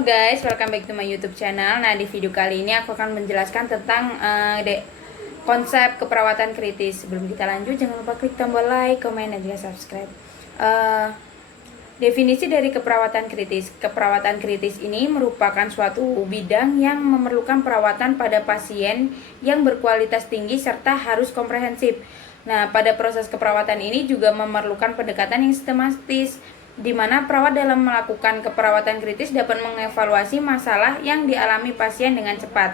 Halo guys, welcome back to my YouTube channel. Nah, di video kali ini aku akan menjelaskan tentang konsep keperawatan kritis. Sebelum kita lanjut, jangan lupa klik tombol like, komen, dan juga subscribe. Definisi dari keperawatan kritis. Keperawatan kritis ini merupakan suatu bidang yang memerlukan perawatan pada pasien yang berkualitas tinggi serta harus komprehensif. Nah, pada proses keperawatan ini juga memerlukan pendekatan yang sistematis, di mana perawat dalam melakukan keperawatan kritis dapat mengevaluasi masalah yang dialami pasien dengan cepat.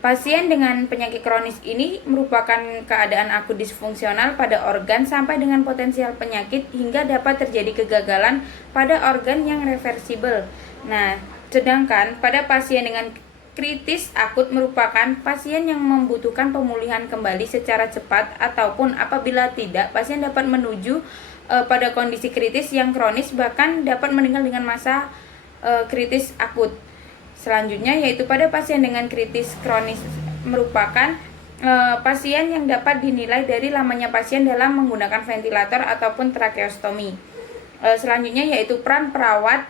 Pasien dengan penyakit kronis ini merupakan keadaan akut disfungsional pada organ sampai dengan potensial penyakit hingga dapat terjadi kegagalan pada organ yang reversibel. Nah, sedangkan pada pasien dengan kritis akut merupakan pasien yang membutuhkan pemulihan kembali secara cepat, ataupun apabila tidak, pasien dapat menuju pada kondisi kritis yang kronis, bahkan dapat meninggal dengan masa kritis akut. Selanjutnya yaitu pada pasien dengan kritis kronis merupakan pasien yang dapat dinilai dari lamanya pasien dalam menggunakan ventilator ataupun tracheostomi. Selanjutnya yaitu peran perawat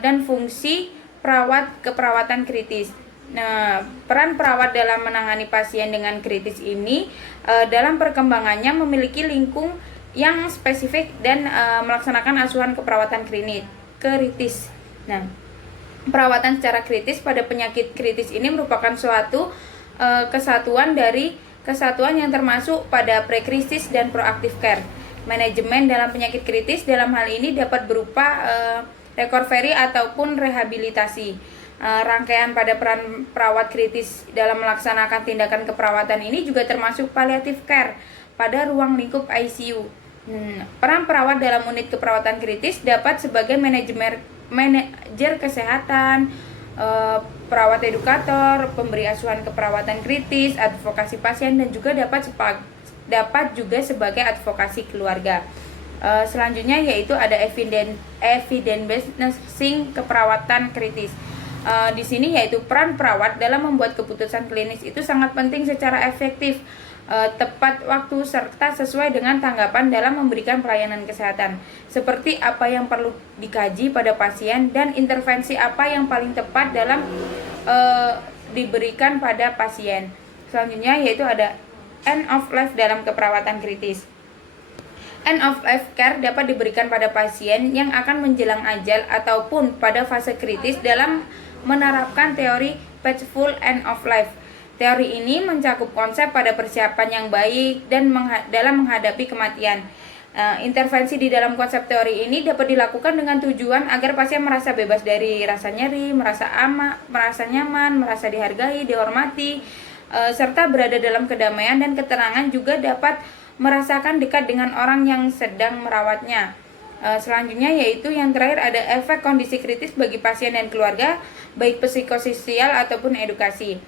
dan fungsi perawat keperawatan kritis. Nah, peran perawat dalam menangani pasien dengan kritis ini dalam perkembangannya memiliki lingkung yang spesifik dan melaksanakan asuhan keperawatan kritis. Nah, perawatan secara kritis pada penyakit kritis ini merupakan suatu kesatuan dari kesatuan yang termasuk pada pre-krisis dan proactive care. Manajemen dalam penyakit kritis dalam hal ini dapat berupa recovery ataupun rehabilitasi. Rangkaian pada peran perawat kritis dalam melaksanakan tindakan keperawatan ini juga termasuk palliative care pada ruang lingkup ICU. Peran perawat dalam unit keperawatan kritis dapat sebagai manajer kesehatan, perawat edukator, pemberi asuhan keperawatan kritis, advokasi pasien, dan juga dapat juga sebagai advokasi keluarga. Selanjutnya yaitu ada evidence based keperawatan kritis. Di sini yaitu peran perawat dalam membuat keputusan klinis itu sangat penting secara efektif, tepat waktu, serta sesuai dengan tanggapan dalam memberikan pelayanan kesehatan, seperti apa yang perlu dikaji pada pasien dan intervensi apa yang paling tepat dalam diberikan pada pasien. Selanjutnya yaitu ada end of life dalam keperawatan kritis. End of life care dapat diberikan pada pasien yang akan menjelang ajal ataupun pada fase kritis dalam menerapkan teori Painful End of Life. Teori ini mencakup konsep pada persiapan yang baik dan dalam menghadapi kematian. Intervensi di dalam konsep teori ini dapat dilakukan dengan tujuan agar pasien merasa bebas dari rasa nyeri, merasa aman, merasa nyaman, merasa dihargai, dihormati, serta berada dalam kedamaian dan ketenangan, juga dapat merasakan dekat dengan orang yang sedang merawatnya. Selanjutnya yaitu yang terakhir ada efek kondisi kritis bagi pasien dan keluarga, baik psikososial ataupun edukasi.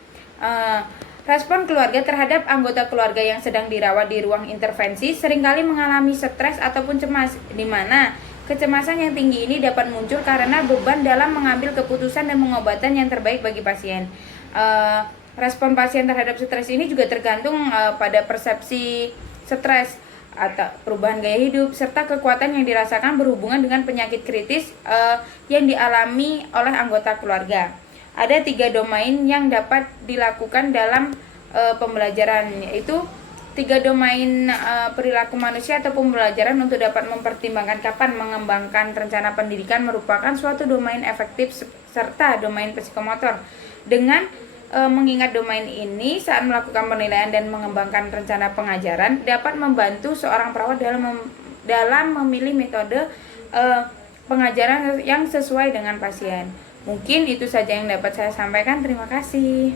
Respon keluarga terhadap anggota keluarga yang sedang dirawat di ruang intervensi seringkali mengalami stres ataupun cemas, di mana kecemasan yang tinggi ini dapat muncul karena beban dalam mengambil keputusan dan pengobatan yang terbaik bagi pasien. Respon pasien terhadap stres ini juga tergantung pada persepsi stres atau perubahan gaya hidup serta kekuatan yang dirasakan berhubungan dengan penyakit kritis yang dialami oleh anggota keluarga. Ada 3 domain yang dapat dilakukan dalam pembelajaran, yaitu 3 domain perilaku manusia atau pembelajaran untuk dapat mempertimbangkan kapan mengembangkan rencana pendidikan merupakan suatu domain efektif, serta domain psikomotor. Dengan mengingat domain ini saat melakukan penilaian dan mengembangkan rencana pengajaran dapat membantu seorang perawat dalam memilih metode pengajaran yang sesuai dengan pasien. Mungkin itu saja yang dapat saya sampaikan. Terima kasih.